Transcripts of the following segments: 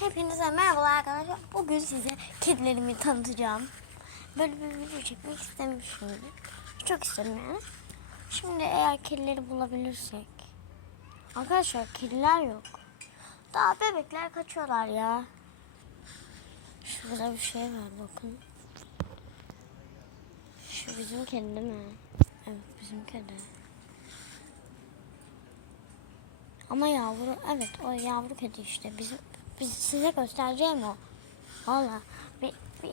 Hepinize merhabalar arkadaşlar. Bugün size kedilerimi tanıtacağım. Böyle bir video çekmek istemiştim. Çok yani. Şimdi eğer kedileri bulabilirsek. Arkadaşlar kediler yok. Daha bebekler kaçıyorlar ya. Şurada bir şey var bakın. Şu bizim kedi değil mi? Evet bizim kedi. Ama yavru evet o yavru kedi işte bizim biz size göstereceğim o. Valla bir, bir,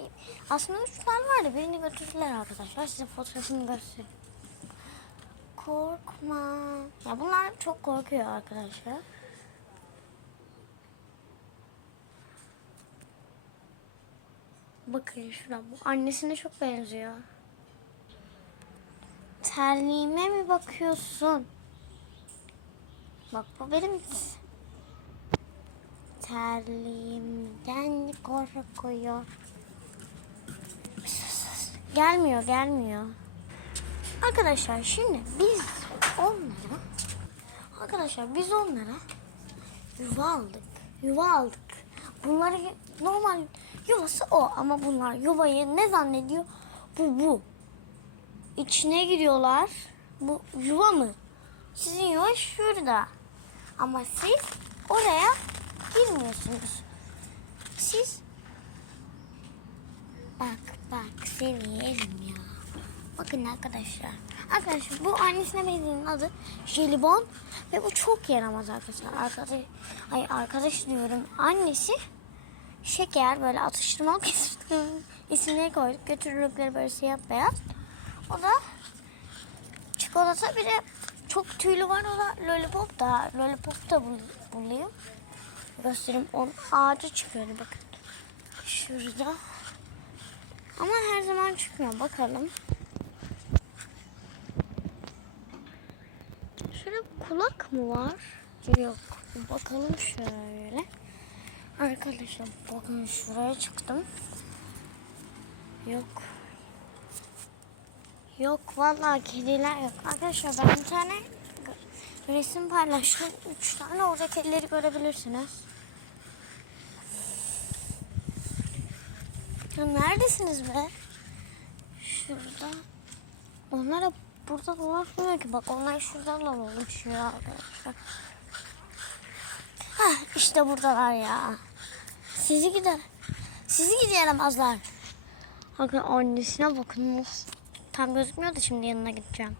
aslında üç tane vardı birini götürdüler arkadaşlar size fotoğrafını göstereyim. Korkma. Ya bunlar çok korkuyor arkadaşlar. Bakın şuna bu annesine çok benziyor. Terliğime mi bakıyorsun? Bak bu benim terliğimden korkuyor. Gelmiyor, gelmiyor. Arkadaşlar şimdi biz onlara arkadaşlar biz onlara yuva aldık. Yuva aldık. Bunları normal yuvası o ama bunlar yuvayı ne zannediyor? Bu bu. İçine giriyorlar. Bu yuva mı? Sizin yuva şurada. Ama siz oraya girmiyorsunuz. Siz bak bak seni yerim ya. Bakın arkadaşlar. Arkadaşlar bu annesine benzeyen adı Jelibon ve bu çok yaramaz arkadaşlar. Arkadaş, ay arkadaş diyorum. Annesi şeker böyle atıştırmalık isimleri koyduk. Götürülükleri böyle siyah beyaz. O da çikolata bir de çok tüylü var o da lollipop da. Lollipop da bul, buluyor. Göstereyim. On ağaca çıkıyor bakın. Şurada. Ama her zaman çıkmıyor. Bakalım. Şurada kulak mı var? Yok. Bakalım şöyle. Arkadaşlar bakın şuraya çıktım. Yok. Yok vallahi kediler yok. Arkadaşlar ben bir tane resim paylaştım. Üç tane orada kedileri görebilirsiniz. Ya neredesiniz be? Şurada. Onlar da burada dolaşmıyor ki. Bak onlar şuradan da dolaşıyor arkadaşlar. Hah işte buradalar ya. Sizi gider. Sizi gidi yaramazlar. Bakın annesine bakın nasıl. Tam gözükmüyor da şimdi yanına gideceğim.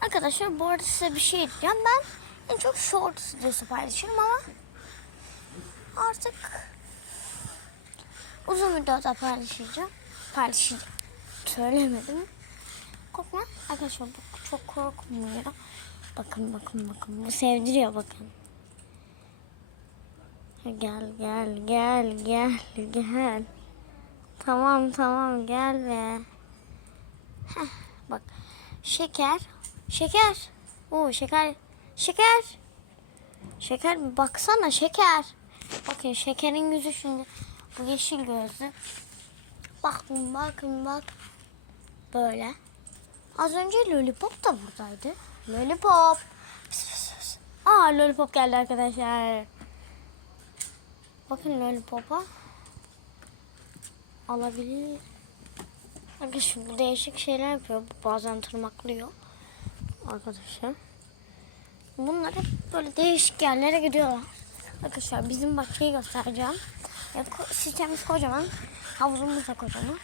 Arkadaşlar bu arada size bir şey diyeceğim. Ben en çok short videosu paylaşırım ama artık uzun videoda paylaşacağım. Paylaşacağım. Söylemedim. Korkma. Arkadaşlar bu çok korkmuyor. Bakın bakın bakın. Bu sevdiriyor bakın. Gel gel gel gel gel. Tamam tamam gel be. Heh, bak şeker şeker. Oo şeker şeker. Şeker baksana şeker. Bakın şekerin yüzü şimdi bu yeşil gözlü. Bakın bakın bak. Böyle. Az önce lollipop da buradaydı. Lollipop. Pıs pıs. Aa lollipop geldi arkadaşlar. Bakın lollipop'a. Alabilir. Arkadaşlar bu değişik şeyler yapıyor. Bazen tırmaklıyor. Arkadaşlar. Bunlar hep böyle değişik yerlere gidiyorlar. Arkadaşlar bizim bahçeyi göstereceğim. Ya, kocaman. Havuzumuz da kocaman.